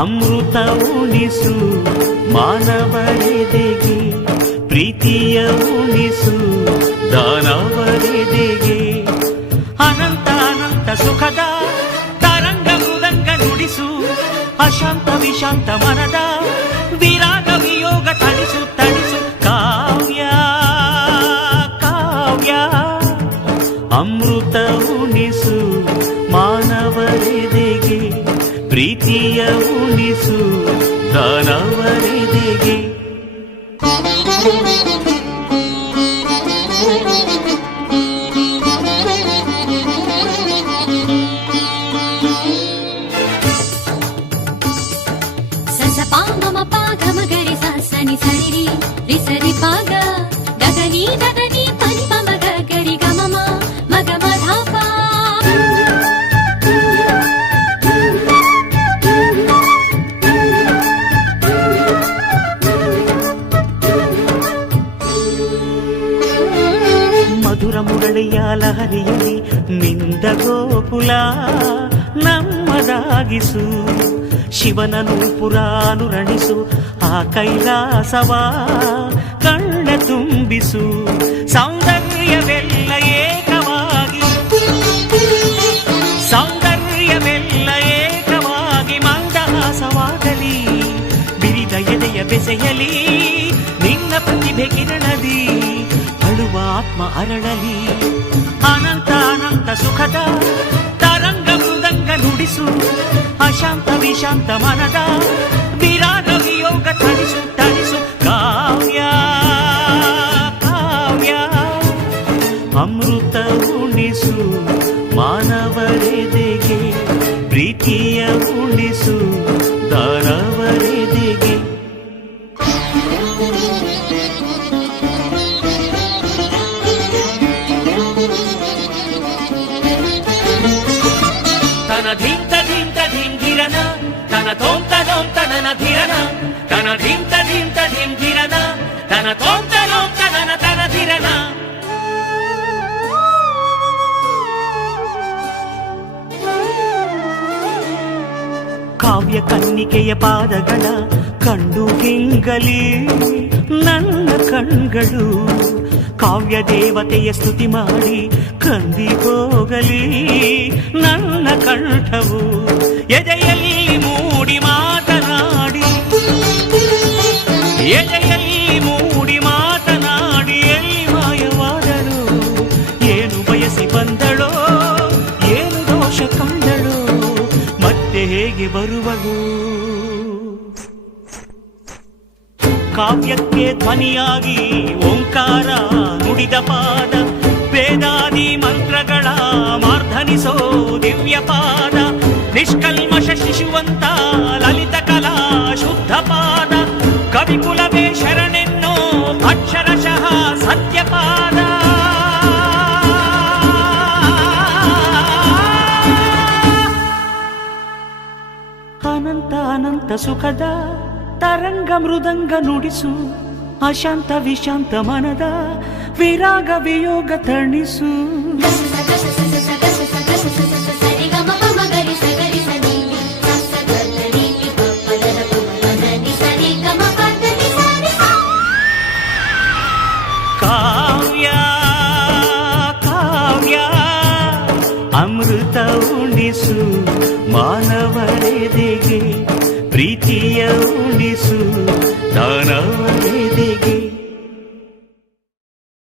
ಅಮೃತ ಉಣಿಸು ಮಾನವರೆದೆಗೆ, ಪ್ರೀತಿಯ ಉಣಿಸು ದಾನವರೆದೆಗೆ. ಅನಂತ ಅನಂತ ಸುಖದ ತರಂಗ ಮೃದಂಗ ನುಡಿಸು, ಅಶಾಂತ ವಿಶಾಂತ ಮನದ ವಿರಾಗ ವಿಯೋಗ ತಣಿಸು ತಣಿಸು. ಕಾವ್ಯ ಕಾವ್ಯ ಅಮೃತ ಉಣಿಸು ಮಾನವರೆದೆಗೆ, ಪ್ರೀತಿಯ ಉಣಿಸು ದಾನವರೆದೆಗೆ. ಮಧುರ ಮುರಳಿಯ ಲಹರಿಯಲ್ಲಿ ಮಿಂದ ಗೋಕುಲ ನಮ್ಮದಾಗಿಸು, ಶಿವನನು ಪುರಾನುರಣಿಸು ಆ ಕೈಲಾಸವ ಕಣ್ಣ ತುಂಬಿಸು. ಸೌಂದರ್ಯವೆಲ್ಲ ಏಕವಾಗಿ, ಸೌಂದರ್ಯವೆಲ್ಲ ಏಕವಾಗಿ ಮಂದಹಾಸವಾಗಲಿ, ಬಿರಿದ ಎದೆಯ ಬೆಸೆಯಲಿ ನಿನ್ನ ಪ್ರತಿಭೆ ಕಿರಣದಿ, ಅಳುವ ಆತ್ಮ ಅರಳಲಿ. ಅನಂತ ಅನಂತ ಸುಖದ ತರಂಗ ಮೃದಂಗ ನುಡಿಸು, ಅಶಾಂತ ವಿಶಾಂತ ಮನದ ವಿರಾಗ ವಿಯೋಗ ತಣಿಸು ತಣಿಸು. ಕಾವ್ಯ ಕಾವ್ಯ ಅಮೃತ ಉಣಿಸು ಮಾನವರೆದೆಗೆ, ಪ್ರೀತಿಯ ಉಣಿಸು ದಾನವರೆದೆಗೆ. ತನ ಧಿಂತ ಧಿಂತ ಧಿಂಗಿರನ ತನ ತೋಂತ ನೋಂತ ನನ ಧಿರನ, ತನ ಧಿಂತ ಧಿಂತ ಧಿಂಗಿರನ ತನ ತೋಂತ ನೋಂತ ನನ ತನ ಧಿರನ. ಕಾವ್ಯ ಕನ್ನಿಕೆಯ ಪಾದಗಳ ಕಂಡು ಹಿಂಗಲಿ ನನ್ನ ಕಣ್ಗಳು, ಕಾವ್ಯ ದೇವತೆಯ ಸ್ತುತಿ ಮಾಡಿ ಕಂದಿ ಹೋಗಲಿ ನನ್ನ ಕಂಠವು. ಎದೆಯಲ್ಲಿ ಮೂಡಿ ಮಾತನಾಡಿ, ಎದೆಯಲ್ಲಿ ಮೂಡಿ ಮಾತನಾಡಿ ಎಲ್ಲಿ ಮಾಯವಾದಳು, ಏನು ಬಯಸಿ ಬಂದಳೋ, ಏನು ದೋಷ ಕಂಡಳೋ, ಮತ್ತೆ ಹೇಗೆ ಬರುವಳು. ಕಾವ್ಯಕ್ಕೆ ಧ್ವನಿಯಾಗಿ ಓಂಕಾರ ನುಡಿದ ಪಾದ, ವೇದಾದಿ ಮಂತ್ರಗಳ ಮಾರ್ಧನಿಸೋ ದಿವ್ಯ ಪಾದ, ನಿಷ್ಕಲ್ಮಶ ಶಿಶುವಂತ ಲಲಿತ ಕಲಾ ಶುದ್ಧ ಪಾದ, ಕವಿಕುಲವೇ ಶರಣೆನ್ನೋ ಅಕ್ಷರಶಃ ಸತ್ಯಪಾದ. ಅನಂತ ಅನಂತ ಸುಖದ ತರಂಗ ಮೃದಂಗ ನುಡಿಸು, ಅಶಾಂತ ವಿಶಾಂತ ಮನದ ವಿರಾಗ ವಿಯೋಗ ತಣಿಸು. ಕಾವ್ಯ ಕಾವ್ಯ ಅಮೃತ ಉಣಿಸು ಮಾನವರೆದೆಗೆ, ಪ್ರೀತಿಯ ಉಣಿಸು ದಾನ